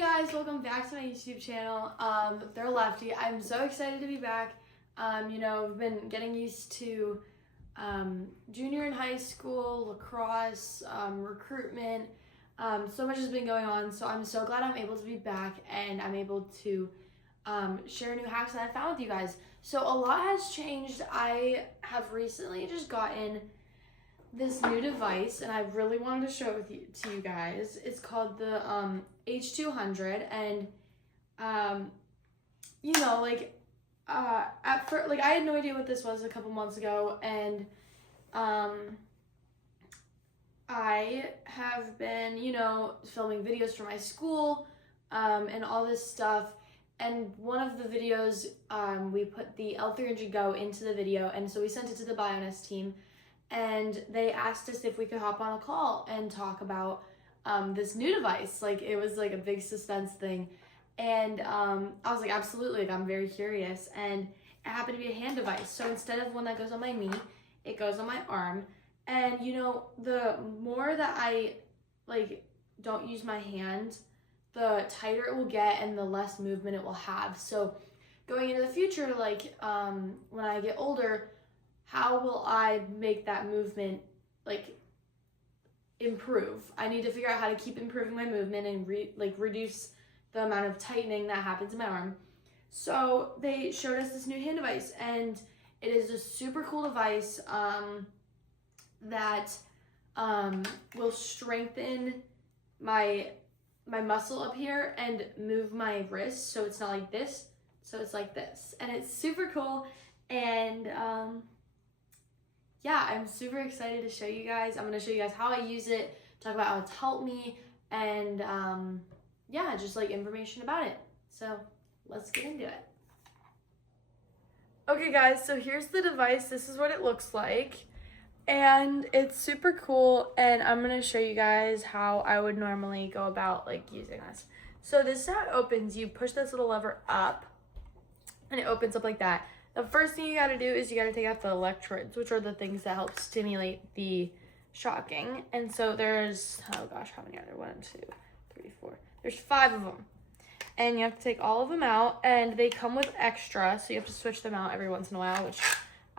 guys, welcome back to my YouTube channel. They're Lefty. I'm so excited to be back. I've been getting used to junior and high school, lacrosse, recruitment. So much has been going on, so I'm so glad I'm able to be back and I'm able to share new hacks that I found with you guys. So a lot has changed. I have recently just gotten this new device and I really wanted to show it to you guys. It's called the H200, and at first, I had no idea what this was a couple months ago, and I have been filming videos for my school and all this stuff. And one of the videos, we put the L300 Go into the video, and so we sent it to the Bioness team, and they asked us if we could hop on a call and talk about this new device. It was a big suspense thing, and I was like, absolutely, I'm very curious. And it happened to be a hand device, so instead of one that goes on my knee, it goes on my arm. And the more that I don't use my hand, the tighter it will get and the less movement it will have. So going into the future, when I get older, how will I make that movement improve? I need to figure out how to keep improving my movement and reduce the amount of tightening that happens in my arm. So they showed us this new hand device, and it is a super cool device that will strengthen my muscle up here and move my wrist, so it's not like this, so it's like this, and it's super cool. And yeah, I'm super excited to show you guys. I'm going to show you guys how I use it, talk about how it's helped me, and yeah, just information about it. So let's get into it. Okay guys, so here's the device. This is what it looks like, and it's super cool, and I'm going to show you guys how I would normally go about using this. So this is how it opens. You push this little lever up and it opens up like that. The first thing you got to do is you got to take out the electrodes, which are the things that help stimulate the shocking. And so there's, oh gosh, how many are there? 1, 2, 3, 4. There's 5 of them. And you have to take all of them out, and they come with extra, so you have to switch them out every once in a while, which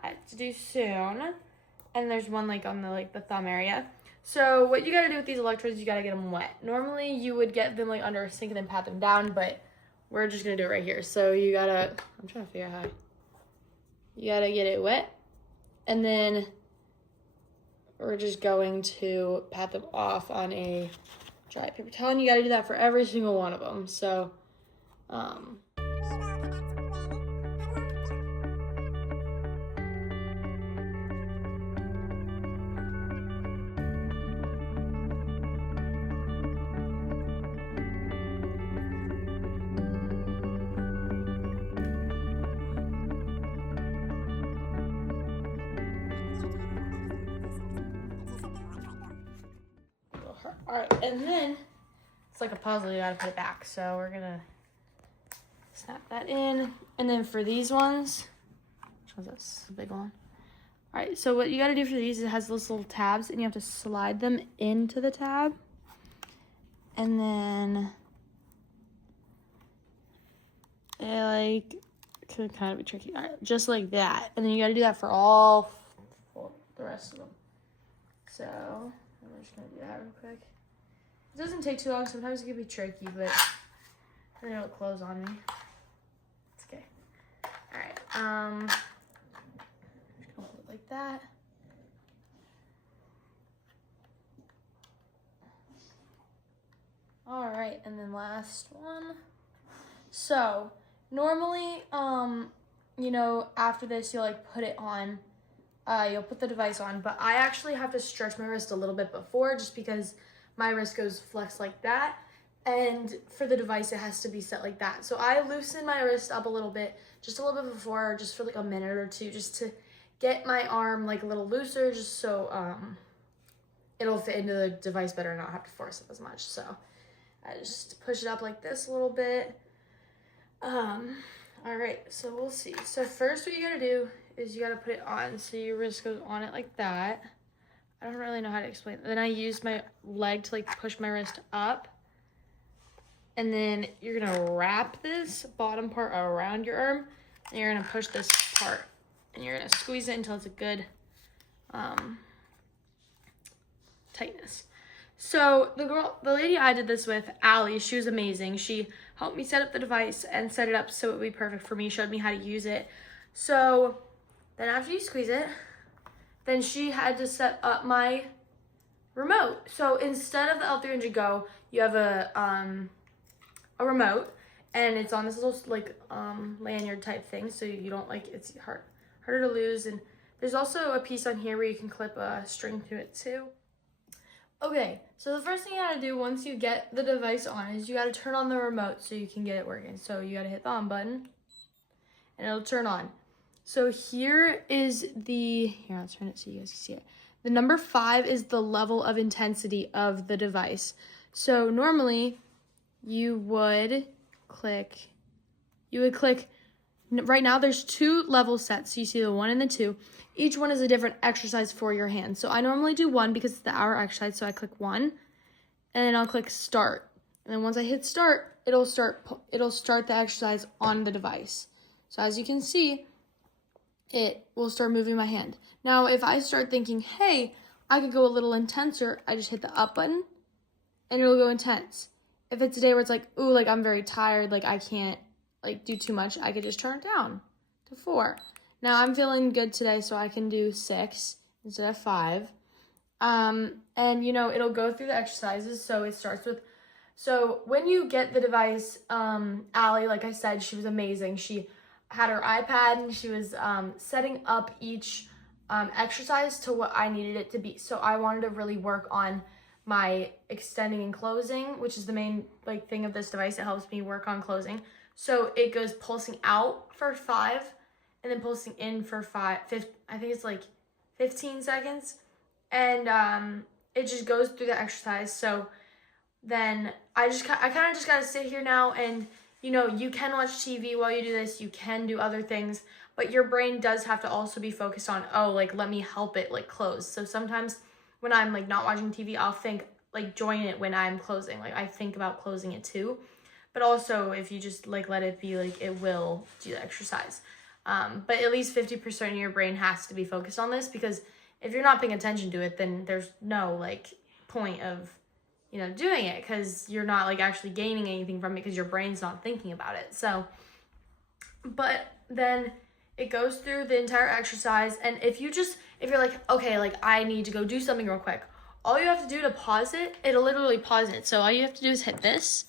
I have to do soon. And there's one on the thumb area. So what you got to do with these electrodes, you got to get them wet. Normally you would get them under a sink and then pat them down, but we're just going to do it right here. So you got to, I'm trying to figure out how. You got to get it wet, and then we're just going to pat them off on a dry paper towel, and you got to do that for every single one of them. So all right, and then it's like a puzzle, you gotta put it back. So we're gonna snap that in. And then for these ones, which one's this? The big one. All right, so what you gotta do for these, it has those little tabs, and you have to slide them into the tab. And then it could kind of be tricky. All right, just like that. And then you gotta do that for all the rest of them. So I'm just gonna do that real quick. It doesn't take too long. Sometimes it can be tricky, but then it'll close on me. It's okay. All right. Just gonna hold it like that. All right, and then last one. So normally, after this, you'll put it on. You'll put the device on, but I actually have to stretch my wrist a little bit before, just because my wrist goes flex like that, and for the device it has to be set like that. So I loosen my wrist up a little bit, just a little bit before, just for a minute or two, just to get my arm a little looser, just so it'll fit into the device better and not have to force it as much. So I just push it up like this a little bit. All right, so we'll see. So first what you gotta do is you gotta put it on, so your wrist goes on it like that. I don't really know how to explain it. Then I use my leg to push my wrist up, And then you're gonna wrap this bottom part around your arm, and you're gonna push this part, and you're gonna squeeze it until it's a good tightness. So the lady I did this with, Allie, she was amazing. She helped me set up the device and set it up so it would be perfect for me, showed me how to use it. So then after you squeeze it, then she had to set up my remote. So instead of the L300 Go, you have a remote, and it's on this little like lanyard type thing, so you don't like, it's harder to lose. And there's also a piece on here where you can clip a string to it too. Okay, so the first thing you gotta do once you get the device on is you gotta turn on the remote so you can get it working. So you gotta hit the on button and it'll turn on. So here is here, I'll turn it so you guys can see it. The number 5 is the level of intensity of the device. So normally you would click, right now there's 2 level sets. So you see the 1 and the 2. Each one is a different exercise for your hand. So I normally do 1 because it's the hour exercise. So I click 1 and then I'll click start. And then once I hit start, it'll start the exercise on the device. So as you can see, it will start moving my hand. Now, if I start thinking, hey, I could go a little intenser, I just hit the up button and it'll go intense. If it's a day where it's like, ooh, like I'm very tired, like I can't like do too much, I could just turn it down to 4. Now I'm feeling good today, so I can do 6 instead of 5. And you know, it'll go through the exercises. So it starts with, so when you get the device, Allie, like I said, she was amazing. She had her iPad and she was setting up each exercise to what I needed it to be. So I wanted to really work on my extending and closing, which is the main like thing of this device. It helps me work on closing. So it goes pulsing out for 5 and then pulsing in for 5, I think it's like 15 seconds. And it just goes through the exercise. So then I kind of just got to sit here now and, you know, you can watch TV while you do this. You can do other things, but your brain does have to also be focused on, oh, like, let me help it, like, close. So sometimes when I'm, like, not watching TV, I'll think, like, join it when I'm closing. Like, I think about closing it too. But also, if you just, like, let it be, like, it will do the exercise. But at least 50% of your brain has to be focused on this, because if you're not paying attention to it, then there's no, like, point of, you know, doing it, because you're not like actually gaining anything from it because your brain's not thinking about it. So, but then it goes through the entire exercise. And if you're like, okay, like I need to go do something real quick, all you have to do to pause it, it'll literally pause it. So all you have to do is hit this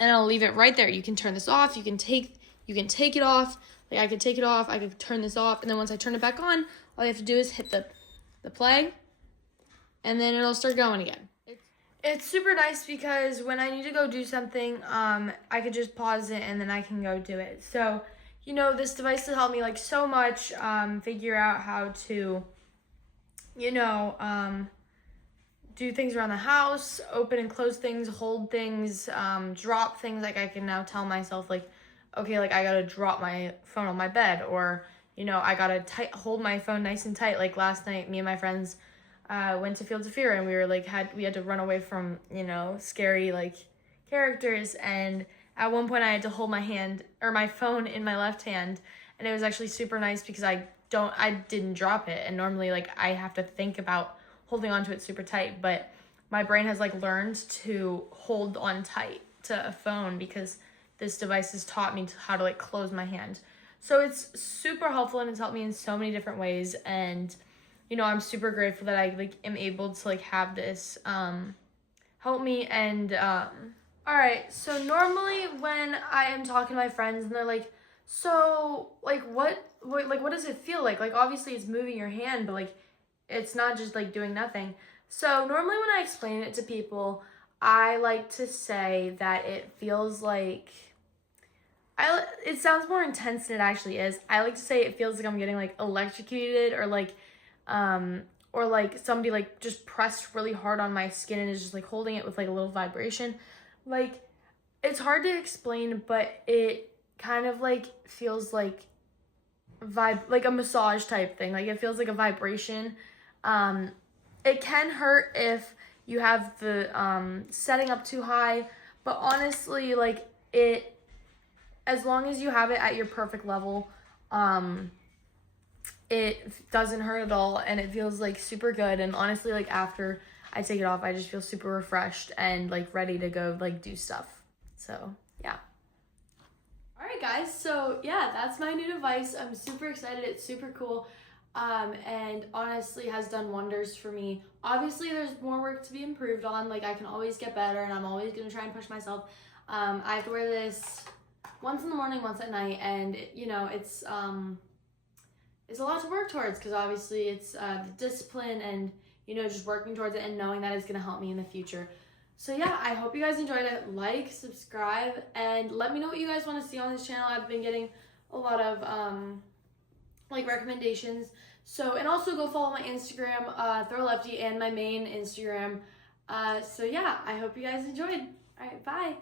and it'll leave it right there. You can turn this off. You can take it off. Like I could take it off. I could turn this off. And then once I turn it back on, all you have to do is hit the play and then it'll start going again. It's super nice because when I need to go do something, I could just pause it and then I can go do it. So, you know, this device has helped me like so much figure out how to, you know, do things around the house, open and close things, hold things, drop things. Like I can now tell myself like, okay, like I gotta drop my phone on my bed, or, you know, I gotta hold my phone nice and tight. Like last night, me and my friends went to Fields of Fear and we were like, we had to run away from, you know, scary like characters. And at one point I had to hold my phone in my left hand. And it was actually super nice because I didn't drop it. And normally like I have to think about holding onto it super tight, but my brain has like learned to hold on tight to a phone because this device has taught me how to like close my hand. So it's super helpful and it's helped me in so many different ways. And you know, I'm super grateful that I like am able to like have this help me. And all right, so normally when I am talking to my friends and they're like, so like what does it feel like? Like obviously it's moving your hand, but like it's not just like doing nothing. So normally when I explain it to people, I like to say that it feels like it sounds more intense than it actually is. I like to say it feels like I'm getting like electrocuted, or like somebody like just pressed really hard on my skin and is just like holding it with like a little vibration. Like it's hard to explain, but it kind of like feels like like a massage type thing. Like it feels like a vibration. It can hurt if you have the setting up too high, But honestly, like, it, as long as you have it at your perfect level, it doesn't hurt at all, and it feels like super good. And honestly, like, after I take it off, I just feel super refreshed and like ready to go like do stuff. So yeah. All right, guys, so yeah, that's my new device. I'm super excited. It's super cool, and honestly has done wonders for me. Obviously, there's more work to be improved on. Like, I can always get better, and I'm always gonna try and push myself. I have to wear this once in the morning, once at night, and you know, it's a lot to work towards, because obviously it's the discipline and, you know, just working towards it and knowing that it's gonna help me in the future. So yeah, I hope you guys enjoyed it. Like, subscribe, and let me know what you guys want to see on this channel. I've been getting a lot of like recommendations. So, and also go follow my Instagram, ThrowLefty, and my main Instagram. So yeah, I hope you guys enjoyed. All right, bye.